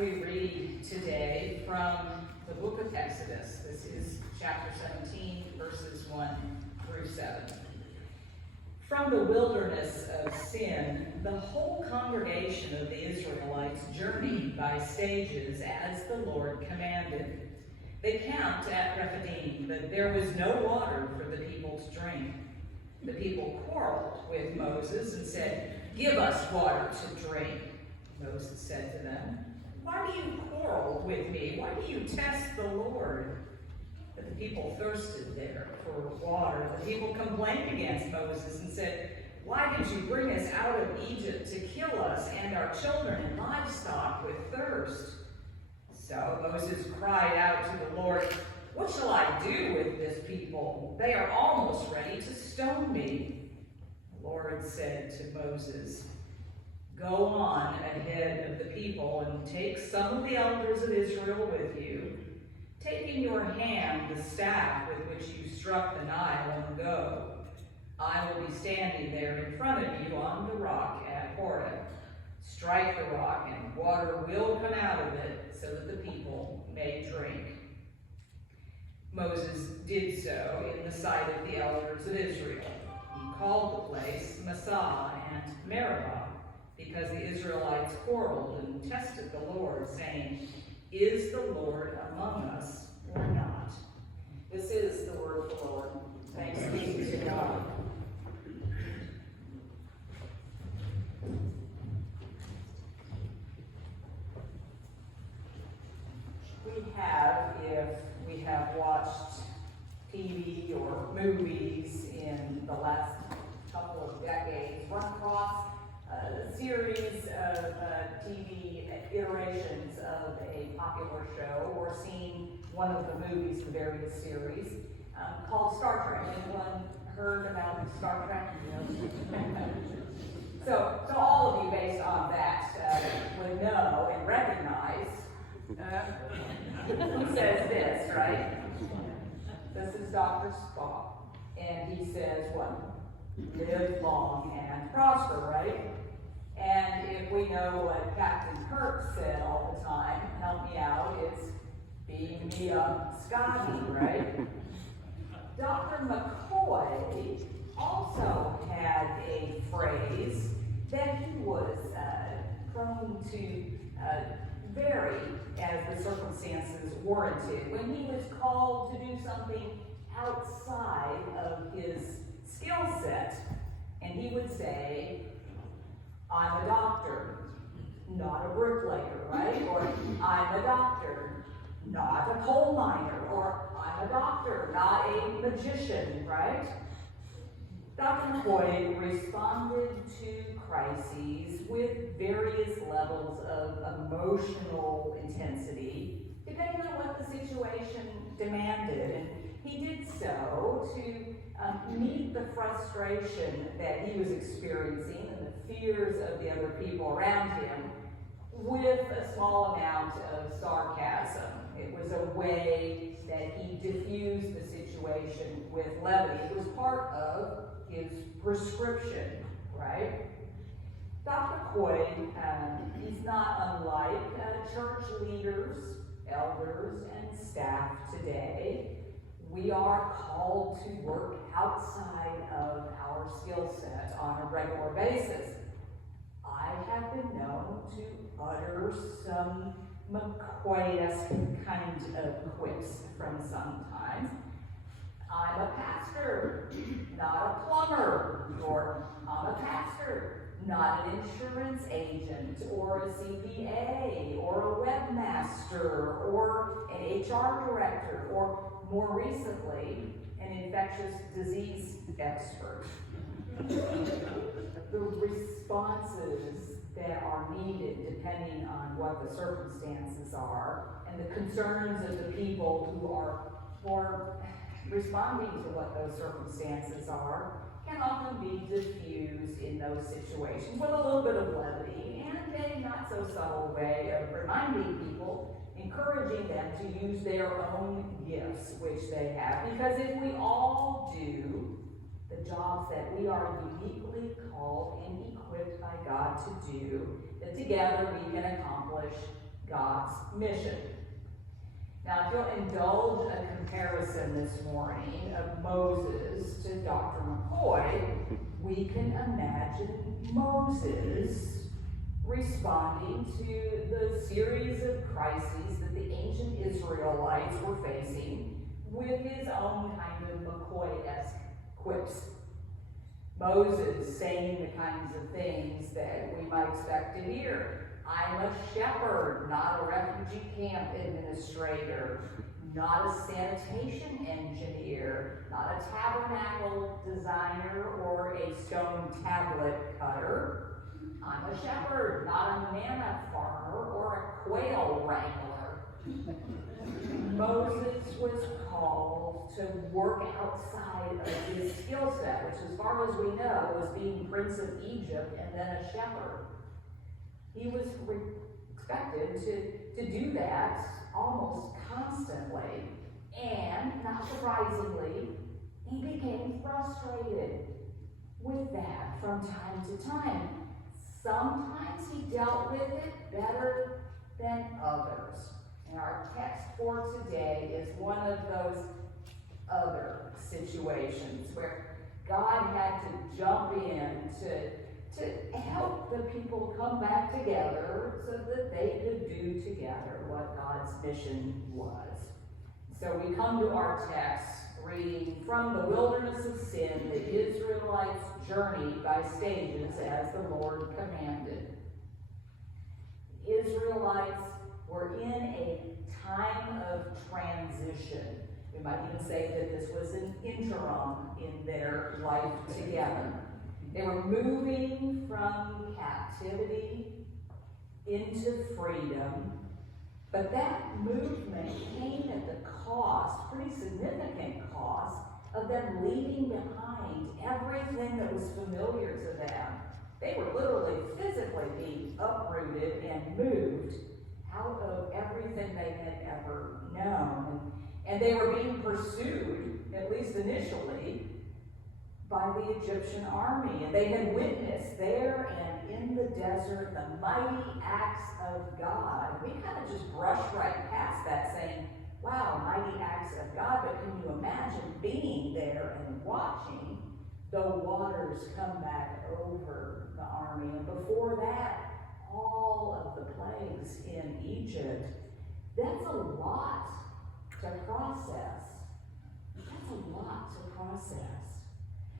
we read today from the book of Exodus. This is chapter 17, verses 1 through 7. From the wilderness of sin, the whole congregation of the Israelites journeyed by stages as the Lord commanded. They camped at Rephidim, but there was no water for the people to drink. The people quarreled with Moses and said, "Give us water to drink." Moses said to them, "Why do you quarrel with me? Why do you test the Lord?" But the people thirsted there for water. The people complained against Moses and said, "Why did you bring us out of Egypt to kill us and our children and livestock with thirst?" So Moses cried out to the Lord, "What shall I do with this people? They are almost ready to stone me." The Lord said to Moses, "Go on ahead of the people and take some of the elders of Israel with you. Take in your hand the staff with which you struck the Nile and go. I will be standing there in front of you on the rock at Horeb. Strike the rock and water will come out of it so that the people may drink." Moses did so in the sight of the elders of Israel. He called the place Massah and Meribah, because the Israelites quarreled and tested the Lord, saying, "Is the Lord among us or not?" This is the word of the Lord. Thanks be to God. If we have watched TV or movies in the last couple of decades, run across a series of TV iterations of a popular show, or seen one of the movies, the various series, called Star Trek. Anyone heard about Star Trek? So all of you, based on that, would know and recognize who says this, right? This is Dr. Spock. And he says what? Live long and prosper, right? And if we know what Captain Kirk said all the time, help me out, it's beam me up, Scotty, right? Dr. McCoy also had a phrase that he was prone to vary as the circumstances warranted. When he was called to do something outside of his skill set, and he would say, "I'm a doctor, not a bricklayer," right? Or, "I'm a doctor, not a coal miner," or, "I'm a doctor, not a magician," right? Dr. McCoy responded to crises with various levels of emotional intensity, depending on what the situation demanded. And he did so to meet the frustration that he was experiencing and the fears of the other people around him with a small amount of sarcasm. It was a way that he diffused the situation with levity. It was part of his prescription, right? Dr. Coy, he's not unlike church leaders, elders, and staff today. We are called to work outside of our skill set on a regular basis. I have been known to utter some McCoy-esque kind of quips from sometimes. "I'm a pastor, not a plumber," or "I'm a pastor, not an insurance agent," or a CPA, or a webmaster, or an HR director, or more recently, an infectious disease expert. The responses that are needed, depending on what the circumstances are, and the concerns of the people who are responding to what those circumstances are, can often be diffused in those situations with a little bit of levity and a not so subtle way of reminding people, encouraging them to use their own gifts, which they have. Because if we all do the jobs that we are uniquely called and equipped by God to do, that together we can accomplish God's mission. Now, if you'll indulge a comparison this morning of Moses to Dr. McCoy, we can imagine Moses responding to the series of crises that the ancient Israelites were facing with his own kind of McCoy-esque quips. Moses saying the kinds of things that we might expect to hear. I'm a shepherd, not a refugee camp administrator, not a sanitation engineer, not a tabernacle designer or a stone tablet cutter. I'm a shepherd, not a manna farmer or a quail wrangler. Moses was called to work outside of his skill set, which as far as we know was being Prince of Egypt and then a shepherd. He was expected to do that almost constantly, and not surprisingly, he became frustrated with that from time to time. Sometimes he dealt with it better than others. And our text for today is one of those other situations where God had to jump in to help the people come back together so that they could do together what God's mission was. So we come to our text reading from the wilderness of sin, the Israelites journeyed by stages as the Lord commanded. The Israelites were in a time of transition. We might even say that this was an interim in their life together. They were moving from captivity into freedom, but that movement came at the cost, pretty significant cost, of them leaving behind everything that was familiar to them. They were literally physically being uprooted and moved out of everything they had ever known. And they were being pursued, at least initially, by the Egyptian army. And they had witnessed there and in the desert the mighty acts of God. We kind of just brush right past that saying, wow, mighty acts of God, but can you imagine being there and watching the waters come back over the army? And before that, all of the plagues in Egypt. That's a lot to process. That's a lot to process.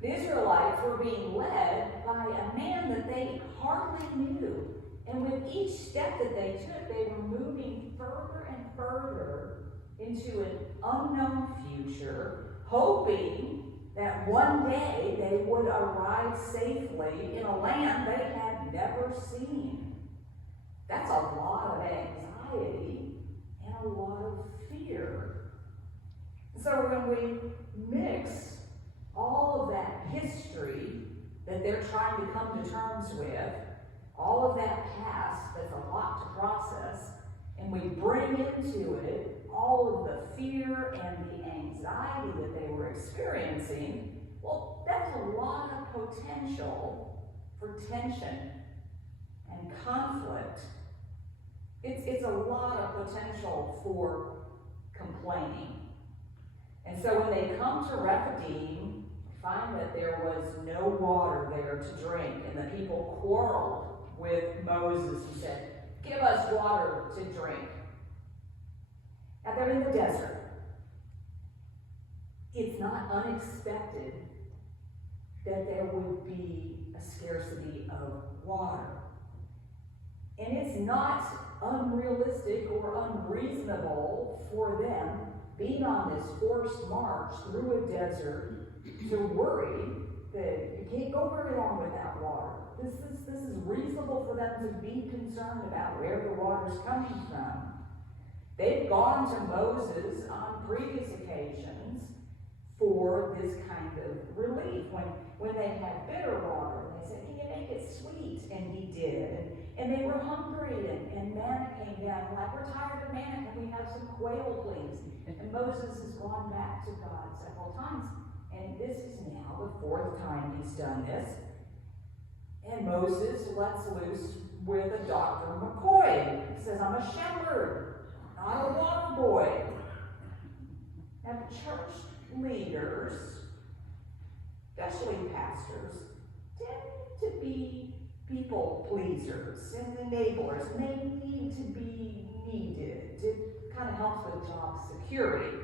The Israelites were being led by a man that they hardly knew. And with each step that they took, they were moving further and further into an unknown future, hoping that one day they would arrive safely in a land they had never seen. That's a lot of anxiety and a lot of fear. So when we mix all of that history that they're trying to come to terms with, all of that past that's a lot to process, and we bring into it all of the fear and the anxiety that they were experiencing, well, that's a lot of potential for tension and conflict. It's a lot of potential for complaining. And so when they come to Rephidim, find that there was no water there to drink, and the people quarreled with Moses and said, give us water to drink. Now they're in the desert. It's not unexpected that there would be a scarcity of water. And it's not unrealistic or unreasonable for them, being on this forced march through a desert, to worry that you can't go very long without water. This is reasonable for them to be concerned about where the water's coming from. They've gone to Moses on previous occasions for this kind of relief. When they had bitter water, they said, can you make it sweet? And he did. And they were hungry, and manna came down. Like, we're tired of manna. Can we have some quail, please? And Moses has gone back to God several times. And this is now the fourth time he's done this. And Moses lets loose with a Dr. McCoy. He says, I'm a shepherd, not a water boy. Now, church leaders, especially pastors, tend to be people pleasers and enablers, and they need to be needed. It kind of helps with job security.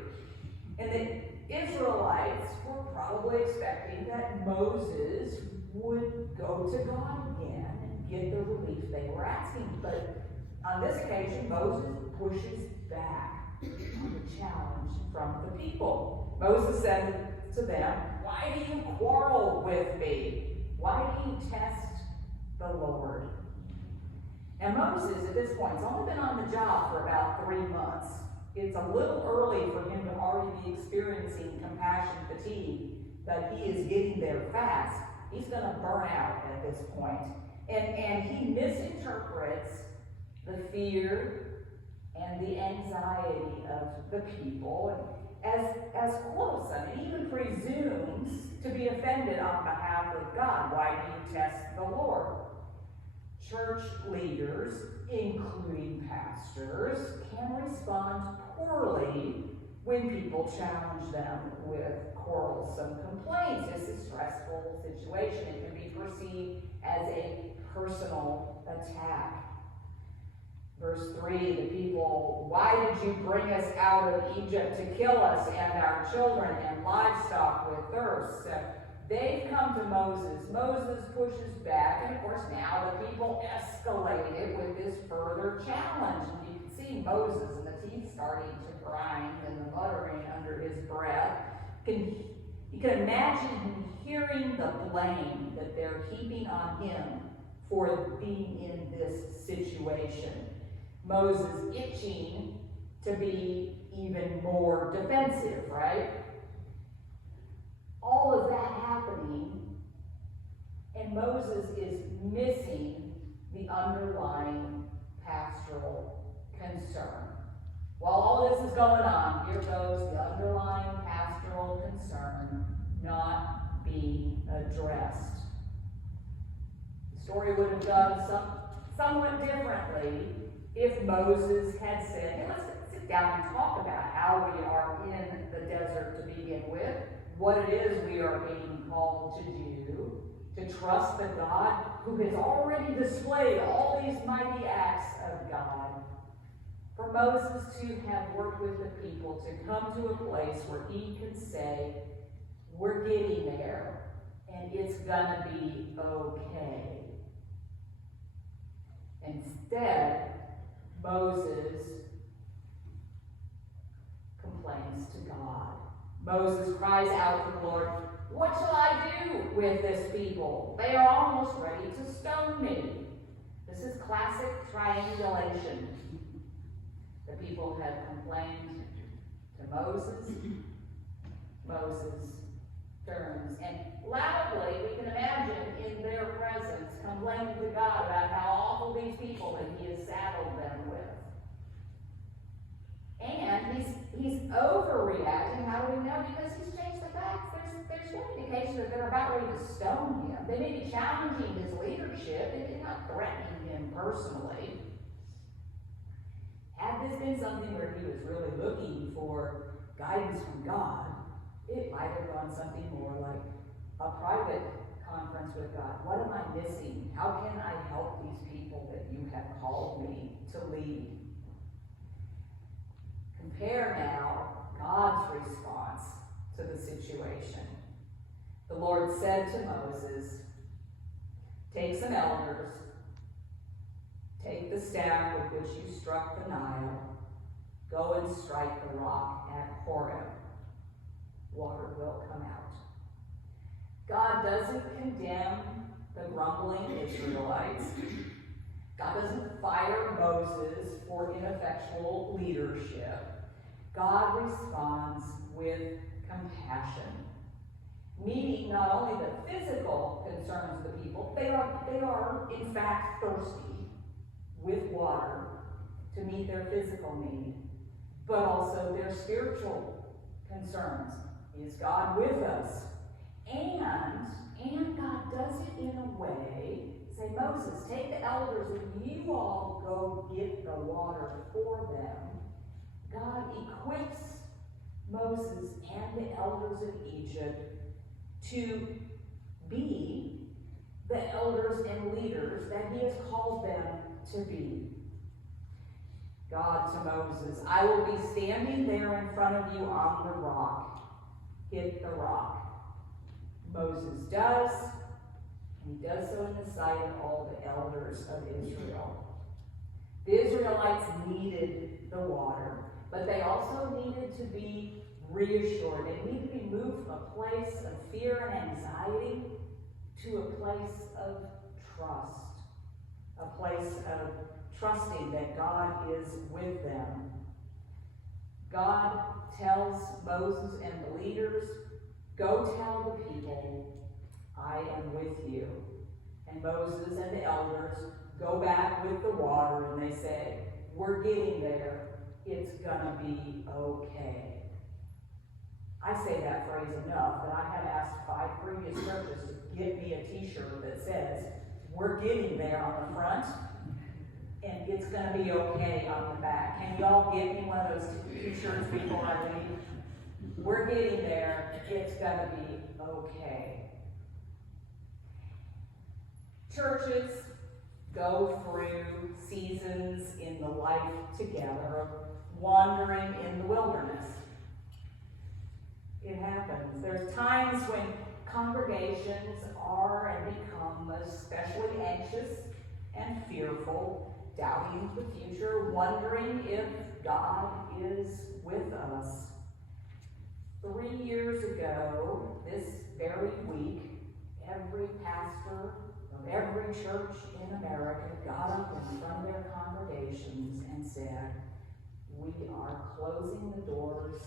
And the Israelites were probably expecting that Moses would go to God again and get the relief they were asking. But on this occasion, Moses pushes back on the challenge from the people. Moses said to them, "Why do you quarrel with me? Why do you test the Lord?" Now Moses, at this point, has only been on the job for about 3 months. It's a little early for him to already be experiencing compassion fatigue, but he is getting there fast. He's going to burn out at this point. And he misinterprets the fear and the anxiety of the people as quarrelsome, and even presumes to be offended on behalf of God. Why do you test the Lord? Church leaders, including pastors, can respond poorly when people challenge them with quarrelsome complaints. It's a stressful situation. It can be perceived as a personal attack. Verse 3, the people, "Why did you bring us out of Egypt to kill us and our children and livestock with thirst?" So they've come to Moses. Moses pushes back, and of course now the people escalated with this further challenge. And you can see Moses and the teeth starting to grind and the muttering under his breath. You can imagine him hearing the blame that they're heaping on him for being in this situation. Moses itching to be even more defensive, right? All of that happening, and Moses is missing the underlying pastoral concern. While all this is going on, here goes the underlying pastoral concern not being addressed. The story would have done somewhat differently if Moses had said, "Hey, let's sit down and talk about how we are in the desert to begin with, what it is we are being called to do, to trust the God who has already displayed all these mighty acts of God." For Moses to have worked with the people to come to a place where he could say, "We're getting there, and it's gonna be okay." Instead, Moses complains to God. Moses cries out to the Lord, "What shall I do with this people? They are almost ready to stone me." This is classic triangulation. The people had complained to Moses. Moses turns and loudly, we can imagine in their presence, complaining to God about how awful these people that he has saddled them with. And he's overreacting. How do we know? Because he's changed the facts. There's no indication that they're about ready to stone him. They may be challenging his leadership. They're not threatening him personally. Had this been something where he was really looking for guidance from God, it might have gone something more like a private conference with God. What am I missing? How can I help these people that you have called me to lead? Compare now God's response to the situation. The Lord said to Moses, "Take some elders, take the staff with which you struck the Nile, go and strike the rock at Horeb. Water will come out." God doesn't condemn the grumbling Israelites. God doesn't fire Moses for ineffectual leadership. God responds with compassion, meeting not only the physical concerns of the people, they are in fact thirsty, with water to meet their physical need, but also their spiritual concerns. Is God with us? And God does it in a way say, Moses, take the elders and you all go get the water for them. God equips Moses and the elders of Egypt to be the elders and leaders that he has called them to be. God to Moses, I will be standing there in front of you on the rock. Hit the rock. Moses does, and he does so in the sight of all the elders of Israel. The Israelites needed the water, but they also needed to be reassured. They needed to be moved from a place of fear and anxiety to a place of trust, a place of trusting that God is with them. God tells Moses and the leaders, go tell the people, I am with you. And Moses and the elders go back with the water and they say, we're getting there. It's gonna be okay. I say that phrase enough that I have asked 5 previous churches to give me a t-shirt that says, we're getting there on the front, and it's going to be okay on the back. Can y'all give me one of those t-shirts before I leave? We're getting there. It's going to be okay. Churches go through seasons in the life together of wandering in the wilderness. It happens. There's times when congregations are and become especially anxious and fearful, doubting the future, wondering if God is with us. 3 years ago, this very week, every pastor of every church in America got up in front of their congregations and said, we are closing the doors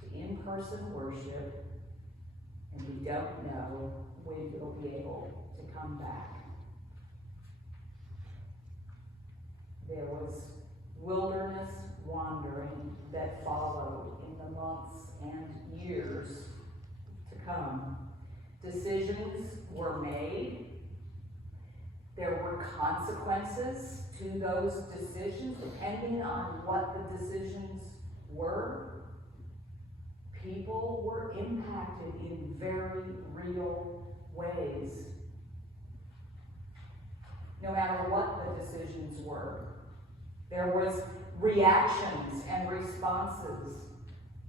to in-person worship, and we don't know when we'll be able to come back. There was wilderness wandering that followed in the months and years to come. Decisions were made. There were consequences to those decisions, depending on what the decisions were. People were impacted in very real ways. No matter what the decisions were, there was reactions and responses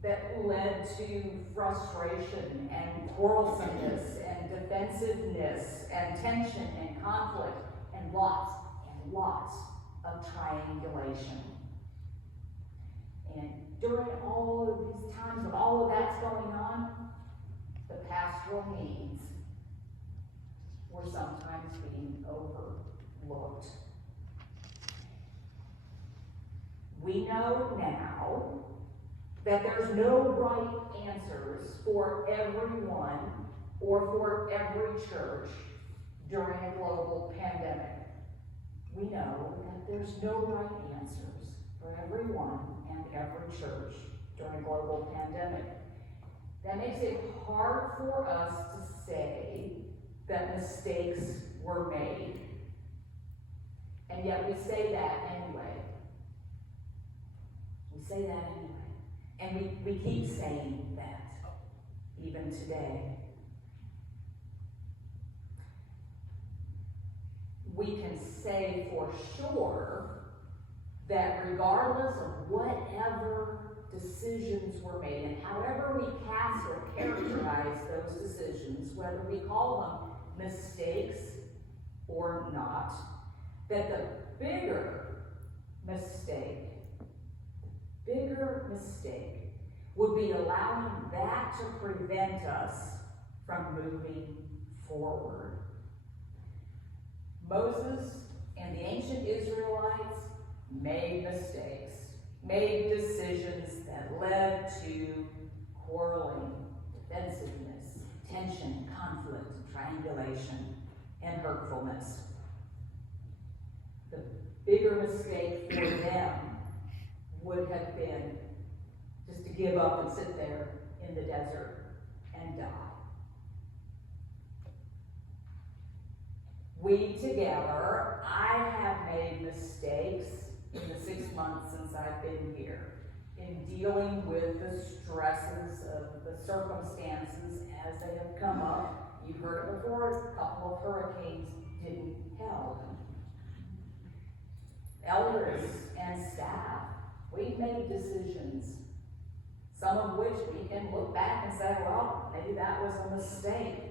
that led to frustration and quarrelsomeness and defensiveness and tension and conflict and lots of triangulation. And during all of these times when all of that's going on, the pastoral needs were sometimes being overlooked. We know now that there's no right answers for everyone or for every church during a global pandemic. We know that there's no right answers for everyone and every church during a global pandemic. That makes it hard for us to say that mistakes were made. And yet we say that anyway. We say that anyway. And we keep saying that, even today. We can say for sure that regardless of whatever decisions were made, and however we cast or characterize those decisions, whether we call them mistakes or not, that the bigger mistake would be allowing that to prevent us from moving forward. Moses and the ancient Israelites made mistakes, made decisions that led to quarreling, defensiveness, tension, conflict, triangulation, and hurtfulness. The bigger mistake for them would have been just to give up and sit there in the desert and die. we together, I have made mistakes in the 6 months since I've been here in dealing with the stresses of the circumstances as they have come up. You've heard it before, a couple of hurricanes didn't help. Elders and staff, we've made decisions, some of which we can look back and say, well, maybe that was a mistake.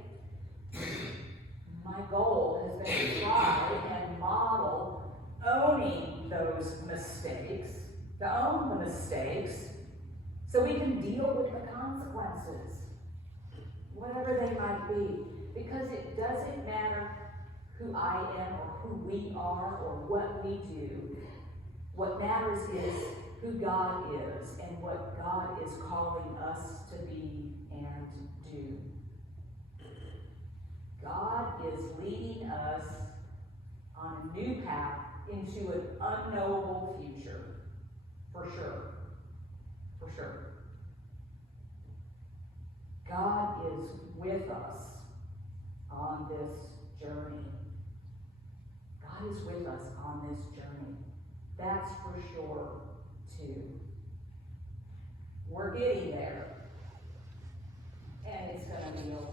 My goal has been to try and model owning those mistakes, to own the mistakes, so we can deal with the consequences, whatever they might be. Because it doesn't matter who I am or who we are or what we do. What matters is who God is and what God is calling us to be and do. God is leading us on a new path into an unknowable future. For sure. For sure. God is with us on this journey. God is with us on this journey. That's for sure, too. We're getting there. And it's going to be a